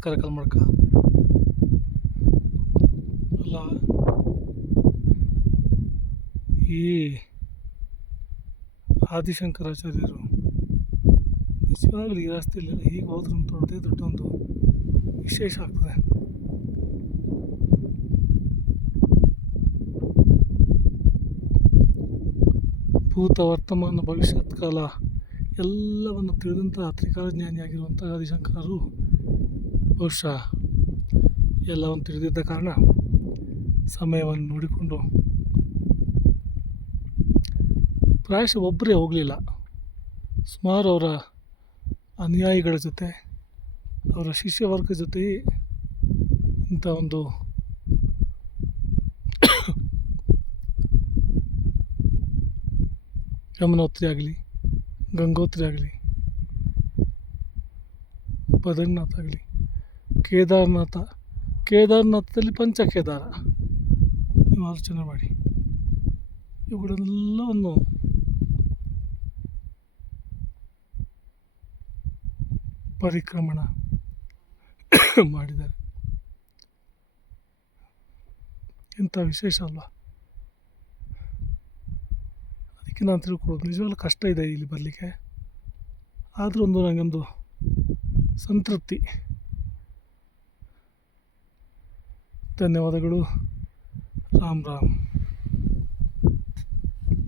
ನಮಸ್ಕಾರ ಕಲ್ಮಡ್ಕ. ಅಲ್ಲ, ಈ ಆದಿಶಂಕರಾಚಾರ್ಯರು ನಿಜವಾಗ್ಲೂ ಈ ರಸ್ತೆಯಲ್ಲಿ ಹೀಗೆ ಹೋದ್ರೂ ತೊಡದೆ ದೊಡ್ಡೊಂದು ವಿಶೇಷ ಆಗ್ತದೆ. ಭೂತ ವರ್ತಮಾನ ಭವಿಷ್ಯತ್ ಕಾಲ ಎಲ್ಲವನ್ನು ತಿಳಿದಂಥ ತ್ರಿಕಾಲಜ್ಞಾನಿಯಾಗಿರುವಂಥ ಆದಿಶಂಕರರು ಬಹುಶಃ ಎಲ್ಲವನ್ನು ತಿಳಿದಿದ್ದ ಕಾರಣ ಸಮಯವನ್ನು ನೋಡಿಕೊಂಡು ಪ್ರಾಯಶಃ ಒಬ್ಬರೇ ಹೋಗಲಿಲ್ಲ, ಸುಮಾರು ಅವರ ಅನುಯಾಯಿಗಳ ಜೊತೆ, ಅವರ ಶಿಷ್ಯವರ್ಗ ಜೊತೆ ಇಂಥ ಒಂದು ಯಮುನೋತ್ರಿ ಆಗಲಿ, ಗಂಗೋತ್ರಿ ಆಗಲಿ, ಬದ್ರಿನಾಥ ಆಗಲಿ, ಕೇದಾರನಾಥದಲ್ಲಿ ಪಂಚಕೇದಾರ, ನೀವು ಆಲೋಚನೆ ಮಾಡಿ. ಇವುಗಳೆಲ್ಲವನ್ನು ಪರಿಕ್ರಮಣ ಮಾಡಿದ್ದಾರೆ. ಎಂಥ ವಿಶೇಷ ಅಲ್ವಾ? ಅದಕ್ಕೆ ನಾನು ತಿಳ್ಕೊಳ್ಳೋದು ನಿಜವಾಗ್ಲೂ ಕಷ್ಟ ಇದೆ ಇಲ್ಲಿ ಬರಲಿಕ್ಕೆ, ಆದರೂ ನನಗೊಂದು ಸಂತೃಪ್ತಿ. ಧನ್ಯವಾದಗಳು. ರಾಮ್ ರಾಮ್.